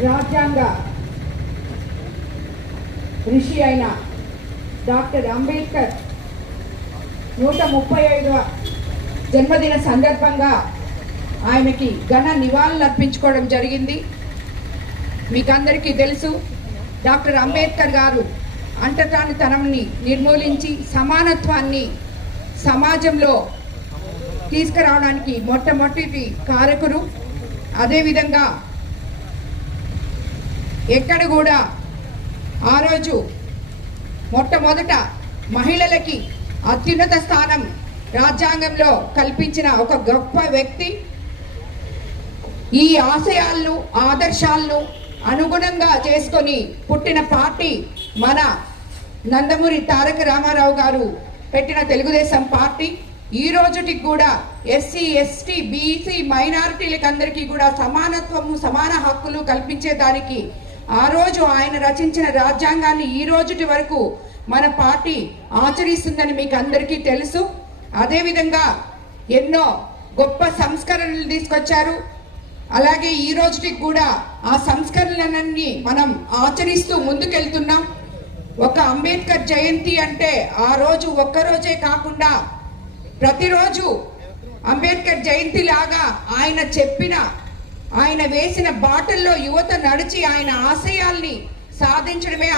రాజ్యాంగ ఋషి అయిన డాక్టర్ అంబేద్కర్ 135వ జన్మదిన సందర్భంగా ఆయనకి ఘన నివాళులు అర్పించుకోవడం జరిగింది. మీకందరికీ తెలుసు, డాక్టర్ అంబేద్కర్ గారు అంటరానితనాన్ని నిర్మూలించి సమానత్వాన్ని సమాజంలో తీసుకురావడానికి మొట్టమొదటి కారకుడు. అదేవిధంగా ఎక్కడ కూడా ఆ రోజు మొట్టమొదట మహిళలకి అత్యున్నత స్థానం రాజ్యాంగంలో కల్పించిన ఒక గొప్ప వ్యక్తి. ఈ ఆశయాలను ఆదర్శాలను అనుగుణంగా చేసుకొని పుట్టిన పార్టీ మన నందమూరి తారక రామారావు గారు పెట్టిన తెలుగుదేశం పార్టీ. ఈ రోజుకి కూడా ఎస్సీ ఎస్టీ బీసీ మైనారిటీలకు అందరికీ కూడా సమానత్వము సమాన హక్కులు కల్పించేదానికి ఆ రోజు ఆయన రచించిన రాజ్యాంగాన్ని ఈ రోజుటి వరకు మన పార్టీ ఆచరిస్తుందని మీకు అందరికీ తెలుసు. అదేవిధంగా ఎన్నో గొప్ప సంస్కరణలు తీసుకొచ్చారు. అలాగే ఈ రోజుకి కూడా ఆ సంస్కరణలన్నీ మనం ఆచరిస్తూ ముందుకెళ్తున్నాం. ఒక అంబేద్కర్ జయంతి అంటే ఆ రోజు ఒక్కరోజే కాకుండా ప్రతిరోజు అంబేద్కర్ జయంతి లాగా ఆయన వేసిన బాటల్లో యువత నడిచి ఆయన ఆశయాల్ని సాధించడమే